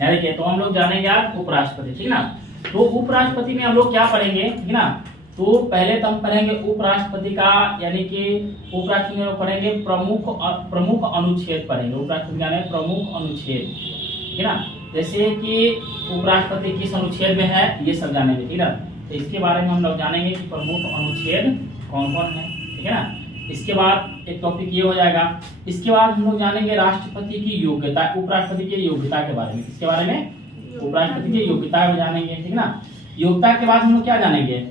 यहाँ देखिए, तो हम लोग जानेंगे आज उपराष्ट्रपति, ठीक ना। तो उपराष्ट्रपति में हम लोग क्या पढ़ेंगे, ठीक ना। तो पहले तो हम पढ़ेंगे उपराष्ट्रपति का, यानी कि उपराष्ट्रपति में पढ़ेंगे प्रमुख अनुच्छेद पढ़ेंगे। उपराष्ट्रपति का नाम प्रमुख अनुच्छेद, ठीक है ना। जैसे कि उपराष्ट्रपति किस अनुच्छेद में है, ये सब जानेंगे, ठीक ना। तो इसके बारे में हम लोग जानेंगे कि प्रमुख अनुच्छेद कौन कौन है, ठीक है ना। इसके बाद एक टॉपिक ये हो जाएगा। इसके बाद हम लोग जानेंगे राष्ट्रपति की योग्यता, उपराष्ट्रपति की योग्यता के बारे में। इसके बारे में उपराष्ट्रपति की योग्यता को जानेंगे, ठीक ना। योग्यता के बाद हम लोग क्या जानेंगे,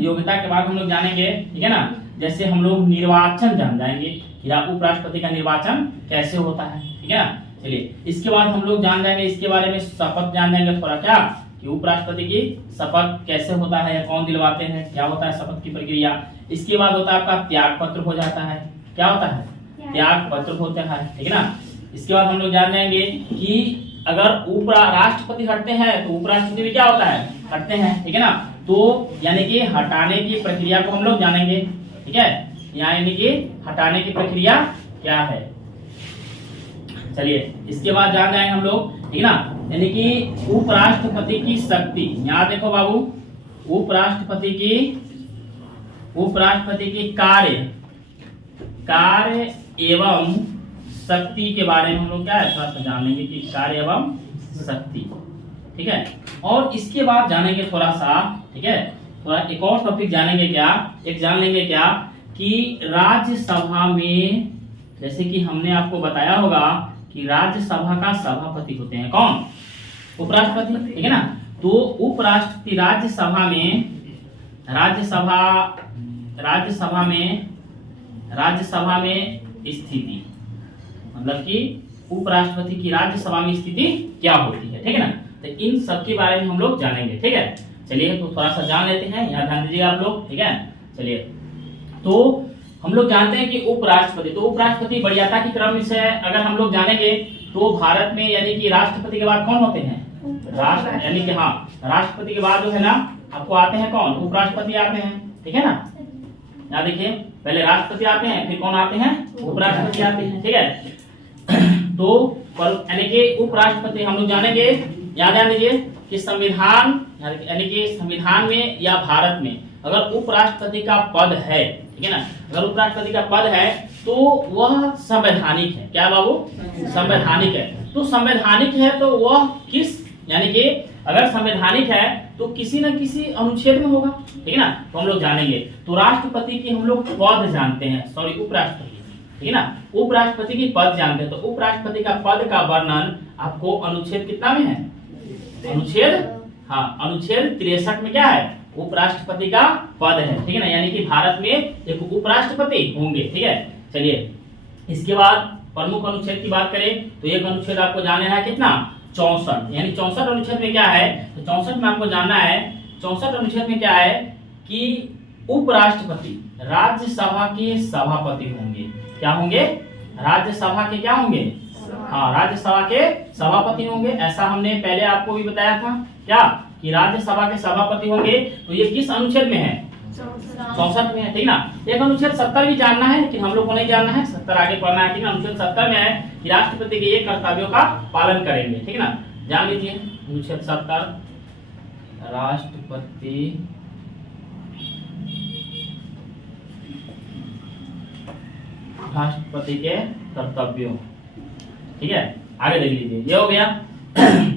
योग्यता के बाद हम लोग जानेंगे, ठीक है ना। जैसे हम लोग निर्वाचन जान जाएंगे कि उपराष्ट्रपति का निर्वाचन कैसे होता है, ठीक है ना। चलिए, इसके बाद हम लोग जान जाएंगे इसके बारे में, शपथ जान जाएंगे थोड़ा, क्या कि उपराष्ट्रपति की शपथ कैसे होता है, कौन दिलवाते हैं, क्या होता है शपथ की प्रक्रिया। इसके बाद होता है आपका त्याग पत्र हो जाता है, क्या होता है, त्याग पत्र होता है, ठीक है ना। इसके बाद हम लोग जान जाएंगे कि अगर राष्ट्रपति हटते हैं तो उपराष्ट्रपति भी क्या होता है, हटते हैं, ठीक है ना। तो यानी कि हटाने की प्रक्रिया को हम लोग जानेंगे, ठीक है। यानी कि हटाने की प्रक्रिया क्या है। चलिए, इसके बाद जान जाएंगे हम लोग, ठीक है ना। यानी कि उपराष्ट्रपति की शक्ति, यहाँ देखो बाबू, उपराष्ट्रपति की कार्य एवं शक्ति के बारे में हम लोग क्या है थोड़ा सा जान लेंगे कि कार्य एवं शक्ति, ठीक है। और इसके बाद जानेंगे थोड़ा सा, ठीक है, थोड़ा एक और टॉपिक जानेंगे, क्या एक जान लेंगे क्या कि राज्यसभा में, जैसे कि हमने आपको बताया होगा कि राज्यसभा का सभापति होते हैं कौन, उपराष्ट्रपति, ठीक है ना। तो उपराष्ट्रपति राज्यसभा में स्थिति, मतलब कि उपराष्ट्रपति की राज्यसभा में स्थिति क्या होती है, ठीक है ना। तो इन सब के बारे में हम लोग जानेंगे, ठीक है। चलिए, तो थोड़ा सा जान लेते हैं, यहाँ ध्यान दीजिएगा आप लोग, ठीक है। चलिए, तो हम लोग जानते हैं कि उपराष्ट्रपति, तो उपराष्ट्रपति वरीयता की क्रम से अगर हम लोग जानेंगे तो भारत में यानी कि राष्ट्रपति के बाद कौन होते हैं, यानी कि हाँ, राष्ट्रपति के बाद जो है ना आपको आते हैं कौन, उपराष्ट्रपति आते हैं, ठीक है ना। यहाँ देखिए, पहले राष्ट्रपति आते हैं, फिर कौन आते हैं, उपराष्ट्रपति आते हैं, ठीक है। तो यानी कि उपराष्ट्रपति हम लोग जानेंगे, याद दीजिए कि संविधान, यानी कि संविधान में या भारत में अगर उपराष्ट्रपति का पद है, ठीक है ना, अगर उपराष्ट्रपति का पद है तो वह संवैधानिक है, क्या बाबू, संवैधानिक है। तो संवैधानिक है तो वह किस, यानी कि अगर संवैधानिक है तो किसी न किसी अनुच्छेद में होगा, ठीक है ना। तो हम लोग जानेंगे, तो राष्ट्रपति की हम लोग पद जानते हैं, सॉरी उपराष्ट्रपति, ठीक है ना, उपराष्ट्रपति की पद जानते हैं। तो उपराष्ट्रपति का पद का वर्णन आपको अनुच्छेद कितना में है, अनुच्छेद, हाँ, अनुच्छेद 63 में क्या है, उपराष्ट्रपति का पद है, ठीक है ना। यानी कि भारत में एक उपराष्ट्रपति होंगे, ठीक है। चलिए, इसके बाद प्रमुख अनुच्छेद की बात करें तो एक अनुच्छेद आपको जानना है कितना, 64, यानी 64 अनुच्छेद में क्या है, तो 64 में आपको जानना है, 64 अनुच्छेद में क्या है कि उपराष्ट्रपति राज्यसभा के सभापति होंगे, क्या होंगे, राज्यसभा के क्या होंगे, हाँ, राज्यसभा के सभापति होंगे। ऐसा हमने पहले आपको भी बताया था, क्या कि राज्यसभा के सभापति होंगे। तो ये किस अनुच्छेद में है, 64 में है, ठीक ना। एक अनुच्छेद 70 भी जानना है, लेकिन हम लोग को नहीं जानना है, 70 आगे पढ़ना है, ठीक है। अनुच्छेद 70 में है कि राष्ट्रपति के ये कर्तव्यों का पालन करेंगे, ठीक है ना। जान लीजिए अनुच्छेद 70, राष्ट्रपति के कर्तव्यों, ठीक है। आगे देख लीजिए, ये हो गया।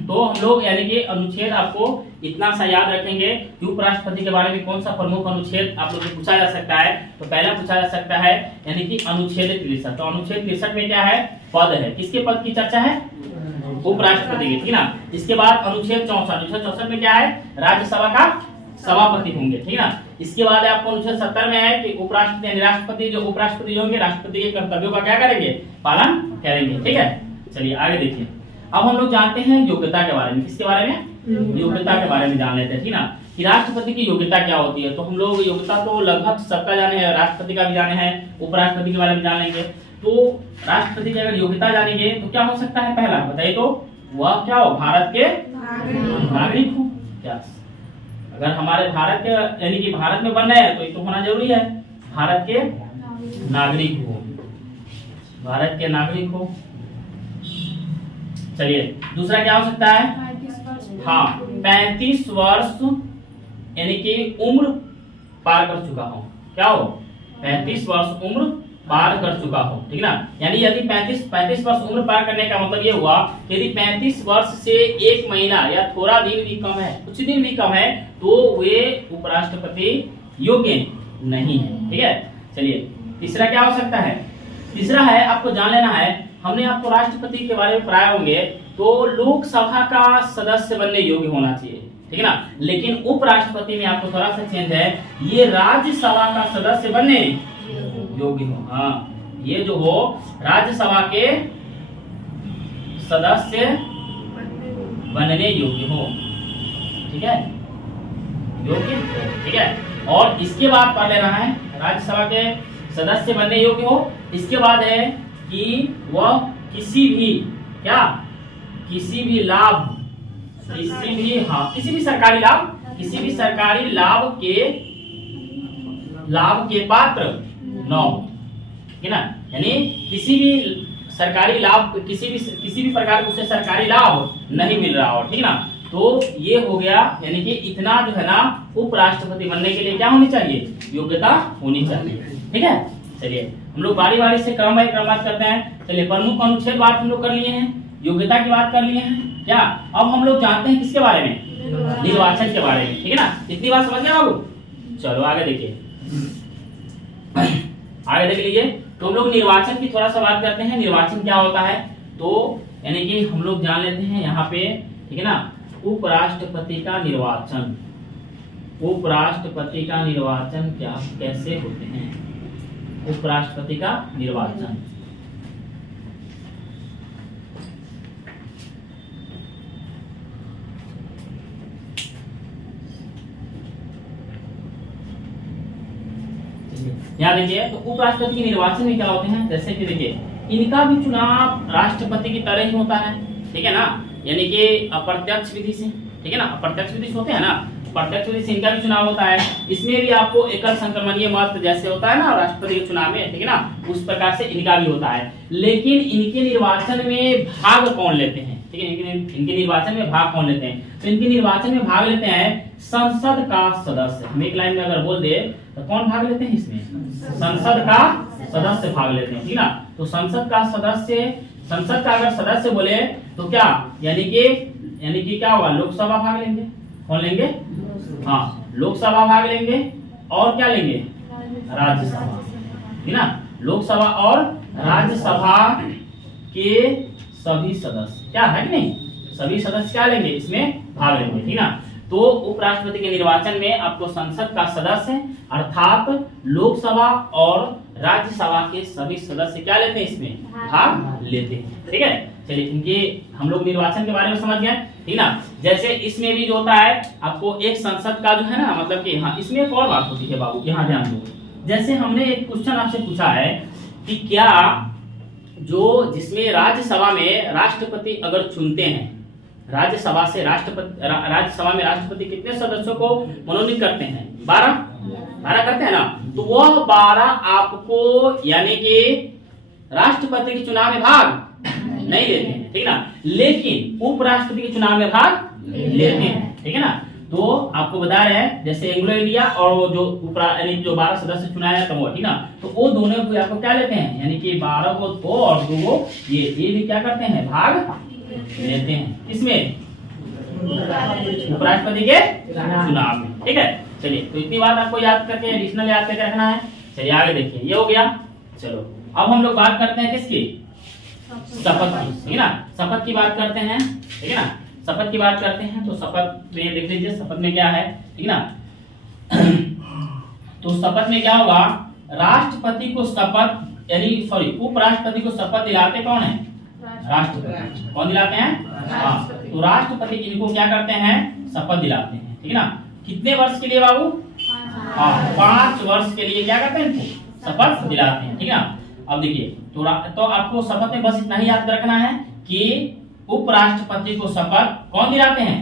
तो हम लोग यानी कि अनुच्छेद आपको इतना सा याद रखेंगे कि उपराष्ट्रपति के बारे में कौन सा प्रमुख अनुच्छेद आप लोग से पूछा जा सकता है। तो पहला पूछा जा सकता है यानी कि अनुच्छेद 63। तो अनुच्छेद 63 में क्या है, पद है, किसके पद की चर्चा है, उपराष्ट्रपति की, ठीक है ना। इसके बाद अनुच्छेद 64 में क्या है, राज्यसभा का सभापति होंगे, ठीक है ना। इसके बाद आपको अनुच्छेद 70 में है कि उपराष्ट्रपति राष्ट्रपति जो उपराष्ट्रपति होंगे राष्ट्रपति के कर्तव्यों का क्या करेंगे, पालन करेंगे, ठीक है। चलिए आगे देखिए, अब हम लोग जानते हैं योग्यता के बारे में, किसके बारे में, योग्यता के बारे में जान लेते हैं, ठीक ना, कि राष्ट्रपति की योग्यता क्या होती है। तो हम लोग योग्यता तो लगभग सबका जाने हैं, राष्ट्रपति का भी जाने हैं, उपराष्ट्रपति के बारे में जान लेंगे। तो राष्ट्रपति की अगर योग्यता जानेंगे तो क्या हो सकता है, पहला बताइए तो वह क्या हो, भारत के नागरिक हो। क्या अगर हमारे भारत के यानी कि भारत में बन रहे हैं तो ये तो होना जरूरी है, भारत के नागरिक हो, भारत के नागरिक हो। चलिए दूसरा क्या हो सकता है? 35 वर्ष। हाँ 35 वर्ष यानी कि उम्र पार कर चुका हो। क्या हो? 35 वर्ष उम्र पार कर चुका हो, ठीक ना। यानी यदि 35 वर्ष उम्र पार करने का मतलब ये हुआ यदि 35 वर्ष से 1 महीना या थोड़ा दिन भी कम है, कुछ दिन भी कम है, तो वे उपराष्ट्रपति योग्य नहीं है, ठीक है। चलिए तीसरा क्या हो सकता है? तीसरा है, आपको जान लेना है, हमने आपको राष्ट्रपति के बारे में पढ़ाए होंगे, तो लोकसभा का सदस्य बनने योग्य होना चाहिए, ठीक है ना। लेकिन उपराष्ट्रपति में आपको थोड़ा सा चेंज है, ये राज्यसभा का सदस्य बनने योग्य हो। हाँ ये जो हो राज्यसभा के सदस्य बनने योग्य हो, ठीक है, योग्य, ठीक है। और इसके बाद पढ़ ले रहा है राज्यसभा के सदस्य बनने योग्य हो। इसके बाद है कि वह किसी भी क्या, किसी भी लाभ, किसी भी सरकारी लाभ के पात्र न हो, ठीक है ना। यानी किसी भी सरकारी लाभ, किसी भी प्रकार का उसे सरकारी लाभ नहीं मिल रहा हो, ठीक ना। तो ये हो गया, यानी कि इतना जो है ना उपराष्ट्रपति बनने के लिए क्या होनी चाहिए? योग्यता होनी चाहिए, ठीक है। चलिए हम लोग बारी बारी से क्रम बाई क्रम बात करते हैं। चलिए प्रमुख अनुच्छेद बात हम लोग कर लिए हैं, योग्यता की बात कर लिए हैं, क्या अब हम लोग जानते हैं किसके बारे में? निर्वाचन के बारे में, ठीक है ना। इतनी बात समझ गए बाबू? चलो आगे देखिए, आगे देख लीजिए। तो हम लोग निर्वाचन की थोड़ा सा बात करते हैं, निर्वाचन क्या होता है। तो यानी कि हम लोग जान लेते हैं यहाँ पे, ठीक है ना, उपराष्ट्रपति का निर्वाचन, उपराष्ट्रपति का निर्वाचन क्या कैसे होते हैं? उपराष्ट्रपति का निर्वाचन यहाँ देखिए, तो उपराष्ट्रपति के निर्वाचन में क्या होते हैं, जैसे कि देखिए इनका भी चुनाव राष्ट्रपति की तरह ही होता है, ठीक है ना। यानी कि अप्रत्यक्ष विधि से, ठीक है ना, अप्रत्यक्ष विधि से होते हैं ना, प्रत्यक्ष विधि से इनका भी चुनाव होता है। इसमें भी आपको एकल संक्रमणीय मत जैसे होता है ना राष्ट्रपति के चुनाव में, ठीक है ना, उस प्रकार से इनका भी होता है। लेकिन इनके निर्वाचन में भाग कौन लेते हैं, ठीक है, इनके निर्वाचन में भाग कौन लेते हैं? तो इनके निर्वाचन में भाग लेते हैं संसद का सदस्य। हम एक लाइन में अगर बोल दे तो कौन भाग लेते हैं इसमें? संसद का सदस्य भाग लेते हैं, ठीक ना। तो संसद का सदस्य, संसद का अगर सदस्य बोले तो क्या, यानी कि क्या होगा? लोकसभा भाग लेंगे, कौन लेंगे? हाँ लोकसभा भाग लेंगे, और क्या लेंगे? राज्यसभा, ठीक ना। लोकसभा और राज्यसभा के सभी सदस्य क्या है कि नहीं, सभी सदस्य क्या लेंगे? इसमें भाग लेंगे, ठीक ना। तो उपराष्ट्रपति के निर्वाचन में आपको संसद का सदस्य अर्थात लोकसभा और राज्यसभा के सभी सदस्य क्या लेते हैं? इसमें भाग लेते हैं, ठीक है। चलिए इनके हम लोग निर्वाचन के बारे में समझ गए, ठीक ना। जैसे इसमें भी जो होता है आपको एक संसद का जो है ना, मतलब कि हाँ इसमें एक और बात होती है बाबू, यहाँ ध्यान दो। जैसे हमने एक क्वेश्चन आपसे पूछा है कि क्या जो जिसमें राज्यसभा में राष्ट्रपति अगर चुनते हैं, राज्यसभा से राज्यसभा में राष्ट्रपति कितने सदस्यों को मनोनीत करते हैं? 12 करते हैं ना। तो वह 12 आपको यानी कि राष्ट्रपति के चुनाव में भाग नहीं लेते हैं, ठीक ना। लेकिन उपराष्ट्रपति के चुनाव में भाग लेते हैं, ठीक है ना। तो आपको बता रहे हैं जैसे एंग्लो इंडिया और वो जो जो 12 सदस्य चुनाया था वो, ठीक ना। तो वो दोनों को आपको क्या लेते हैं, यानी कि 12 को 2 और 2 को ये भी क्या करते हैं? भाग लेते हैं, इसमें उपराष्ट्रपति के चुनाव में, ठीक है। चलिए तो इतनी बात आपको याद करके एडिशनल याद करके रखना है। चलिए आगे देखिए, ये हो गया। चलो अब हम लोग बात करते हैं किसकी? शपथ की, ठीक है ना। शपथ की बात करते हैं, ठीक है ना। शपथ की बात करते हैं तो शपथ में देख लीजिए, शपथ में क्या है, ठीक ना। तो शपथ में क्या होगा? राष्ट्रपति को शपथ यानी उपराष्ट्रपति को शपथ दिलाते कौन है? राष्ट्रपति। कौन दिलाते हैं? हाँ तो राष्ट्रपति इनको क्या करते हैं? शपथ दिलाते हैं, ठीक है ना। कितने वर्ष के लिए बाबू? हाँ 5 वर्ष के लिए क्या करते हैं? इनको शपथ दिलाते हैं, ठीक है ना। अब देखिए तो आपको शपथ में बस इतना ही याद रखना है कि उपराष्ट्रपति को शपथ कौन दिलाते हैं?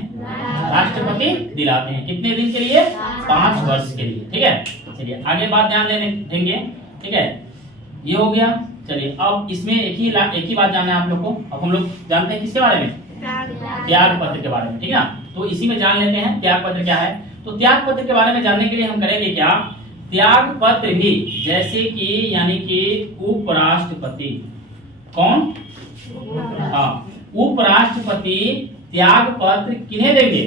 राष्ट्रपति दिलाते हैं। कितने दिन के लिए? 5 वर्ष के लिए, ठीक है। चलिए आगे बात ध्यान देंगे, ठीक है। ये हो गया। चलिए अब इसमें एक ही बात जानना है आप लोग को। अब हम लोग जानते हैं किसके बारे में, त्याग पत्र के बारे में, ठीक है ना। तो इसी में जान लेते हैं त्याग पत्र क्या है। तो त्याग पत्र के बारे में जानने के लिए हम करेंगे क्या, त्याग पत्र भी जैसे कि यानी कि उपराष्ट्रपति, कौन, हाँ उपराष्ट्रपति त्याग पत्र किन्हें देंगे,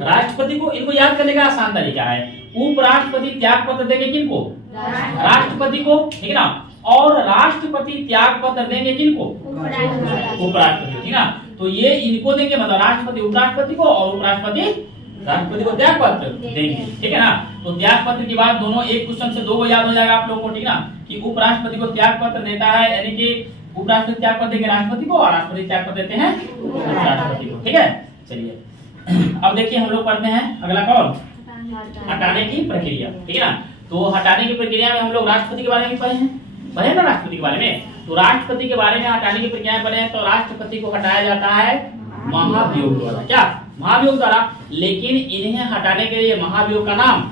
राष्ट्रपति को। इनको याद करने का आसान तरीका है, उपराष्ट्रपति त्याग पत्र देंगे किनको, राष्ट्रपति को, ठीक है ना। और राष्ट्रपति त्याग पत्र देंगे किनको, उपराष्ट्रपति, ठीक है ना। तो ये इनको देंगे, मतलब राष्ट्रपति उपराष्ट्रपति को और उपराष्ट्रपति राष्ट्रपति को त्याग पत्र देंगे, ठीक है ना। तो त्याग पत्र की बात दोनों एक क्वेश्चन से 2 याद हो जाएगा आप लोगों को, ठीक है ना, कि उपराष्ट्रपति को त्याग पत्र देता है, यानी कि उपराष्ट्रपति त्याग पत्र देंगे राष्ट्रपति को और राष्ट्रपति त्याग पत्र देते हैं उपराष्ट्रपति को, ठीक है। चलिए अब देखिए हम लोग पढ़ते हैं अगला कौन, हटाने की प्रक्रिया, ठीक है ना। तो हटाने की प्रक्रिया में हम लोग राष्ट्रपति के बारे में पढ़े ना, राष्ट्रपति के बारे में। तो राष्ट्रपति के बारे में हटाने की प्रक्रिया पढ़े हैं। तो राष्ट्रपति को हटाया जाता है महाभियोग द्वारा, क्या, महाभियोग द्वारा। लेकिन इन्हें हटाने के लिए महाभियोग का नाम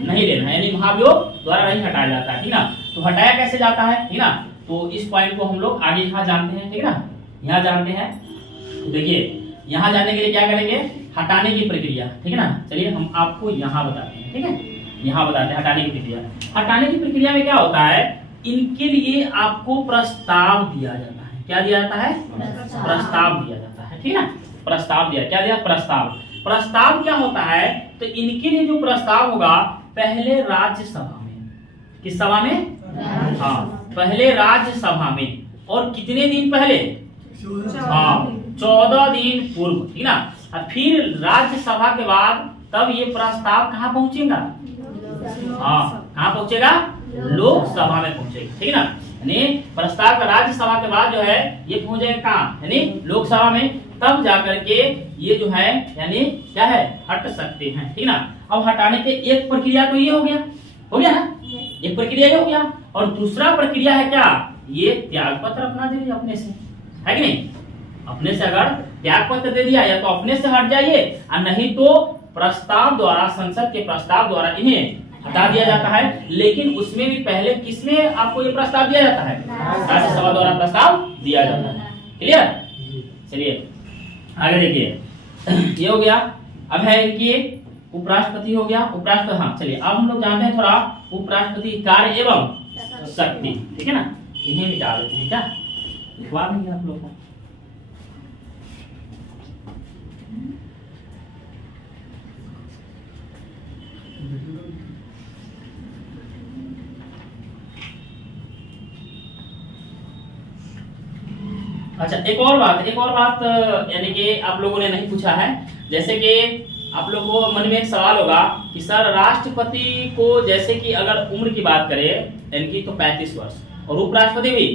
नहीं लेना है, यानी महाभियोग द्वारा नहीं हटाया जाता है, ठीक ना। तो हटाया कैसे जाता है, ठीक ना। तो इस पॉइंट को हम लोग आगे यहाँ जानते हैं, ठीक है ना, यहाँ जानते हैं। तो देखिए यहाँ जानने के लिए क्या करेंगे, हटाने की प्रक्रिया, ठीक है ना। चलिए हम आपको यहाँ बताते हैं, ठीक है, यहाँ बताते हैं हटाने की प्रक्रिया। हटाने की प्रक्रिया में क्या होता है, इनके लिए आपको प्रस्ताव दिया जाता है। क्या दिया जाता है, प्रस्ताव दिया जाता है, ठीक है ना। प्रस्ताव दिया, क्या दिया, प्रस्ताव। प्रस्ताव क्या होता है, तो इनके लिए जो प्रस्ताव होगा पहले राज्यसभा में, किस सभा में, हाँ पहले राज्यसभा में, और कितने दिन पहले, हाँ 14 दिन पूर्व, ठीक ना। और फिर राज्यसभा के बाद तब ये प्रस्ताव कहाँ पहुंचेगा, हाँ कहाँ पहुंचेगा, लोकसभा में पहुंचेगा, ठीक है ना। यानी प्रस्ताव का राज्यसभा के बाद जो है ये पहुंचेगा कहाँ, यानी लोकसभा में। तब जाकर के ये जो है यानी क्या है, हट सकते हैं, ठीक ना। अब हटाने के एक प्रक्रिया तो ये हो गया ना, एक प्रक्रिया ये हो गया। और दूसरा प्रक्रिया है क्या, ये त्याग पत्र अपना दे दिया अपने से, है कि नहीं। अपने से अगर त्याग पत्र दे दिया या तो अपने से हट जाइए, और नहीं तो प्रस्ताव द्वारा, संसद के प्रस्ताव द्वारा इन्हें हटा दिया जाता है। लेकिन उसमें भी पहले किसमें आपको ये प्रस्ताव दिया जाता है, राज्यसभा द्वारा प्रस्ताव दिया जाता है, क्लियर। चलिए आगे देखिए, ये हो गया। अब है कि उपराष्ट्रपति हो गया, उपराष्ट्रपति, हाँ चलिए अब हम लोग जानते हैं थोड़ा उपराष्ट्रपति कार्य एवं शक्ति, ठीक है ना। इन्हें मिटा देते हैं, क्या लिखवा देंगे आप लोग को। अच्छा एक और बात यानी कि आप लोगों ने नहीं पूछा है, जैसे कि आप लोगों को मन में एक सवाल होगा कि सर राष्ट्रपति को जैसे कि अगर उम्र की बात करें यानी कि तो 35 वर्ष, और उपराष्ट्रपति भी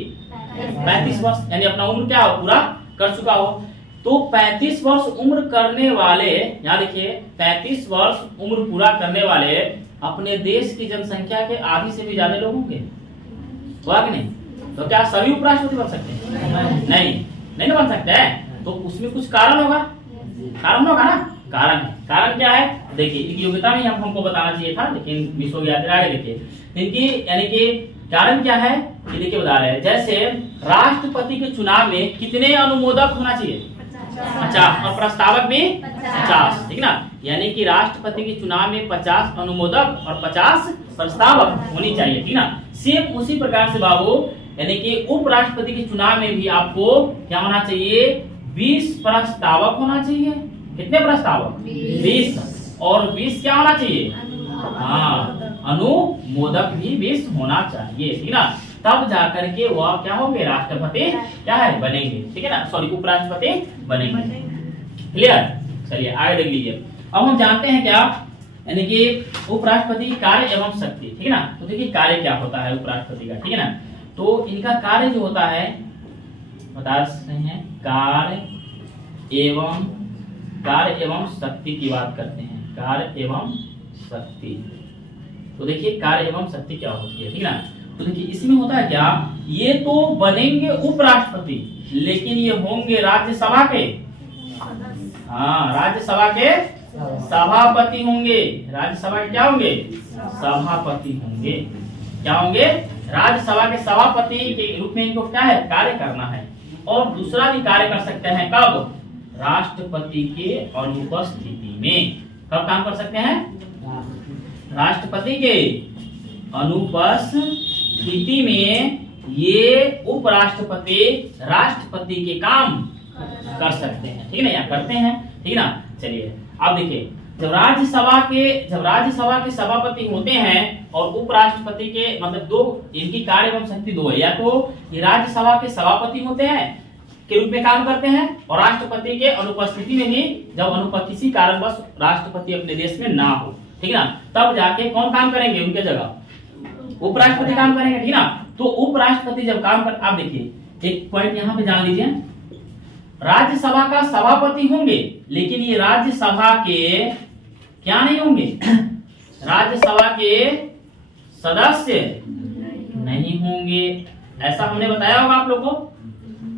35 वर्ष, यानी अपना उम्र क्या हो, पूरा कर चुका हो। तो 35 वर्ष उम्र करने वाले, यहाँ देखिए 35 वर्ष उम्र पूरा करने वाले अपने देश की जनसंख्या के आधी से भी ज्यादा लोग होंगे, हुआ कि नहीं। तो क्या सभी उपराष्ट्रपति बन सकते हैं, नहीं बन सकते हैं। तो उसमें कुछ कारण होगा ना, कारण क्या है, देखिए इनकी योग्यता नहीं हमको बताना चाहिए था, लेकिन मिस हो गया। आगे देखिए इनकी यानी कि कारण क्या है, ये देखिए बता रहे हैं। जैसे राष्ट्रपति के चुनाव में कितने अनुमोदक होना चाहिए, 50, और प्रस्तावक भी 50, ठीक ना। यानी कि राष्ट्रपति के चुनाव में 50 अनुमोदक और 50 प्रस्तावक होनी चाहिए, ठीक ना। सेम उसी प्रकार से बाबू यानी कि उपराष्ट्रपति के चुनाव में भी आपको क्या होना चाहिए, 20 प्रस्तावक होना चाहिए। कितने प्रस्तावक, 20, और 20 क्या होना चाहिए, हाँ अनुमोदक भी 20 होना चाहिए, ठीक ना। तब जाकर के वह क्या होंगे, राष्ट्रपति क्या है बनेंगे, ठीक है ना, सॉरी उपराष्ट्रपति बनेंगे, क्लियर। चलिए आगे देख लीजिए। अब हम जानते हैं क्या, यानी कि उपराष्ट्रपति कार्य एवं शक्ति, ठीक है ना। तो देखिए कार्य क्या होता है उपराष्ट्रपति का, ठीक है ना। तो इनका कार्य जो होता है बता रहे हैं, कार्य एवं शक्ति की बात करते हैं, कार्य एवं शक्ति। तो देखिए कार्य एवं शक्ति क्या होती है, ठीक है ना। तो देखिए इसमें होता है क्या, ये तो बनेंगे उपराष्ट्रपति, लेकिन ये होंगे राज्यसभा के, हाँ राज्यसभा के सभापति होंगे। राज्यसभा के क्या होंगे, सभापति होंगे, क्या होंगे, राज्यसभा के सभापति के रूप में इनको क्या है, कार्य करना है। और दूसरा भी कार्य कर सकते हैं, कब, राष्ट्रपति के अनुपस्थिति में। कब काम कर सकते हैं, राष्ट्रपति के अनुपस्थिति में ये उपराष्ट्रपति राष्ट्रपति के काम कर सकते हैं, ठीक है ना, या करते हैं, ठीक है ना। चलिए अब देखिए, जब राज्यसभा के सभापति होते हैं और उपराष्ट्रपति के मतलब दो, इनकी कार्य एवं शक्ति दो है, या तो ये राज्यसभा के सभापति होते हैं के रूप में काम करते हैं और राष्ट्रपति के अनुपस्थिति में ही, जब किसी कारणवश राष्ट्रपति अपने देश में ना हो, ठीक है ना, तब जाके कौन काम करेंगे उनके जगह, उपराष्ट्रपति काम करेंगे, ठीक है ना। तो उपराष्ट्रपति जब काम कर, आप देखिए एक पॉइंट यहाँ पे जान लीजिए, राज्यसभा का सभापति होंगे लेकिन ये राज्यसभा के क्या नहीं होंगे, राज्यसभा के सदस्य नहीं होंगे। ऐसा हमने बताया होगा आप लोग को,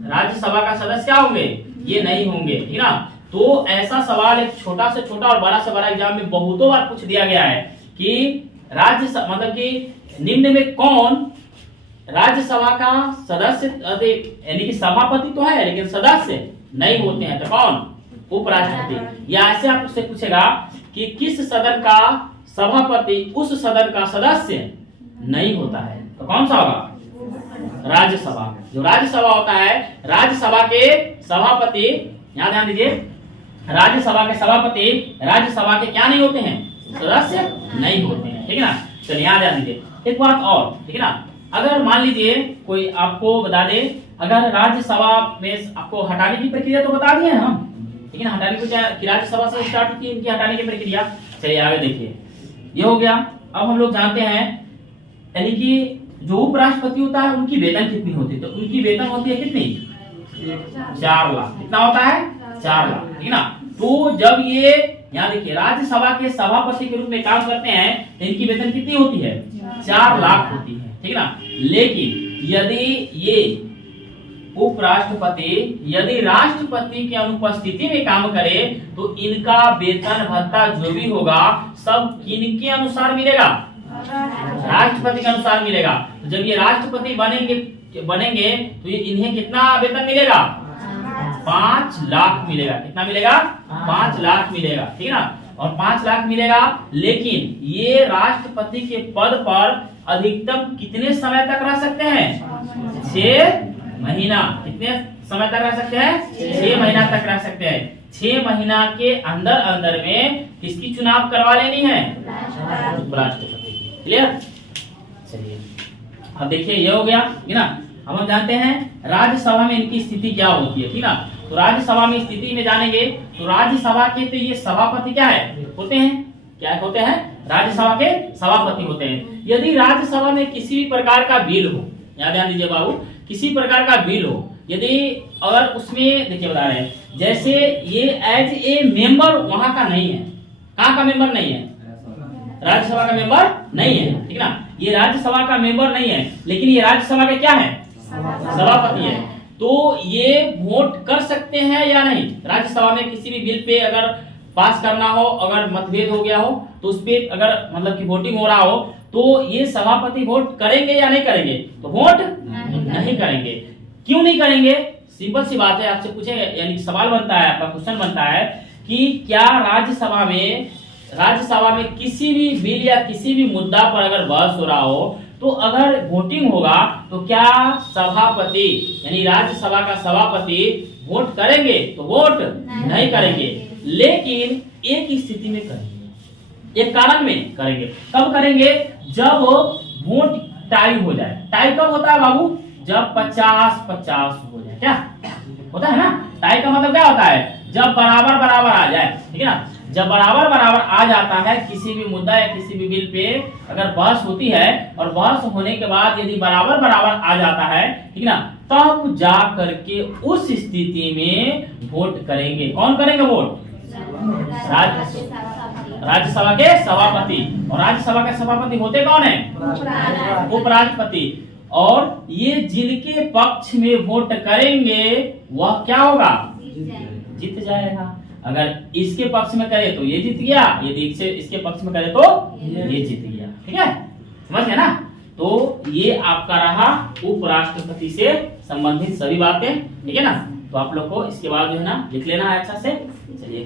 राज्यसभा का सदस्य क्या होंगे, ये नहीं होंगे, ठीक है ना। तो ऐसा सवाल एक छोटा से छोटा और बड़ा से बड़ा एग्जाम में बहुतों बार पूछ दिया गया है कि मतलब कि निम्न में कौन राज्यसभा का सदस्य यानी कि सभापति तो है लेकिन सदस्य नहीं होते हैं, तो कौन, उपराष्ट्रपति। या ऐसे आपसे पूछेगा कि किस सदन का सभापति उस सदन का सदस्य नहीं होता है, तो कौन सा होगा, राज्यसभा। जो राज्यसभा होता है, राज्यसभा के सभापति, यहाँ ध्यान दीजिए, राज्यसभा के सभापति राज्यसभा के क्या नहीं होते हैं, सदस्य नहीं होते हैं, ठीक है ना। चलिए यहाँ ध्यान दीजिए एक बात और, ठीक है ना, अगर मान लीजिए कोई आपको बता दे, अगर राज्यसभा में आपको हटाने की प्रक्रिया तो बता दिए हम, ठीक है ना, हटाने की राज्यसभा से स्टार्ट होती है इनकी हटाने की प्रक्रिया। चलिए आगे देखिए, ये हो गया। अब हम लोग जानते हैं यानी कि जो उपराष्ट्रपति होता है उनकी वेतन कितनी होती है, तो उनकी वेतन होती है कितनी, 4 लाख। कितना होता है, 4 लाख, ठीक है ना। तो जब ये यहाँ देखिए राज्यसभा के सभापति के रूप में काम करते हैं तो इनकी वेतन कितनी होती है, 4 लाख होती है, ठीक है ना। लेकिन यदि ये उपराष्ट्रपति यदि राष्ट्रपति की अनुपस्थिति में काम करे तो इनका वेतन भत्ता जो भी होगा सब किनके अनुसार मिलेगा, राष्ट्रपति के अनुसार मिलेगा। तो जब ये राष्ट्रपति बनेंगे तो ये इन्हें कितना वेतन मिलेगा, 5 लाख मिलेगा। कितना मिलेगा, 5 लाख मिलेगा, ठीक है ना। और 5 लाख मिलेगा, लेकिन ये राष्ट्रपति के पद पर अधिकतम कितने समय तक रह सकते हैं, 6 महीना। कितने समय तक रह सकते हैं, 6 महीना तक रह सकते हैं। 6 महीना के अंदर में किसकी चुनाव करवा लेनी है, उपराष्ट्रपति की। क्लियर। चलिए अब देखिए ये हो गया, है ना। अब हम जानते हैं राज्यसभा में इनकी स्थिति क्या होती है, ठीक ना। तो राज्यसभा में स्थिति में जानेंगे तो राज्यसभा के तो ये सभापति क्या है होते हैं, क्या होते हैं, राज्यसभा के सभापति होते हैं। यदि राज्यसभा में किसी भी प्रकार का बिल हो, याद ध्यान दीजिए बाबू, किसी प्रकार का बिल हो, यदि अगर उसमें देखिए बता रहे हैं, जैसे ये एज ए मेंबर वहां का नहीं है, कहाँ का मेंबर नहीं है, राज्यसभा का मेंबर नहीं है, ठीक ना। ये राज्यसभा का मेंबर नहीं है लेकिन ये राज्यसभा के क्या है, सभापति है। तो ये वोट कर सकते हैं या नहीं, राज्यसभा में किसी भी बिल पे अगर पास करना हो, अगर मतभेद हो गया हो तो उस पे अगर मतलब की वोटिंग हो रहा हो तो ये सभापति वोट करेंगे या नहीं करेंगे, तो वोट नहीं करेंगे। क्यों नहीं करेंगे, सिंपल सी बात है, आपसे पूछेंगे यानी सवाल बनता है, आपका क्वेश्चन बनता है कि क्या राज्यसभा में किसी भी बिल या किसी भी मुद्दा पर अगर बहस हो रहा हो तो अगर वोटिंग होगा तो क्या सभापति यानी राज्यसभा का सभापति वोट करेंगे, तो वोट नहीं करेंगे। लेकिन एक स्थिति में करेंगे, एक कारण में करेंगे। कब करेंगे, जब वोट टाई हो जाए। टाई कब होता है बाबू, जब 50-50 हो जाए। क्या होता है ना, टाई का मतलब क्या होता है, जब बराबर आ जाए, ठीक है ना। जब बराबर आ जाता है किसी भी मुद्दा या किसी भी बिल पे अगर बहस होती है और बहस होने के बाद यदि बराबर आ जाता है, ठीक ना, तब जा करके उस स्थिति में वोट करेंगे। कौन करेंगे वोट, राज्यसभा के सभापति। और राज्यसभा के सभापति होते कौन है, उपराष्ट्रपति। और ये जिनके पक्ष में वोट करेंगे वह क्या होगा, जीत जाएगा। अगर इसके पक्ष में करे तो ये जीत गया, यदि इसके पक्ष में करे तो ये जीत गया, ठीक है, समझ गए ना। तो ये आपका रहा उपराष्ट्रपति से संबंधित सभी बातें, ठीक है ना। तो आप लोग को इसके बाद जो है ना लिख लेना है अच्छा से। चलिए।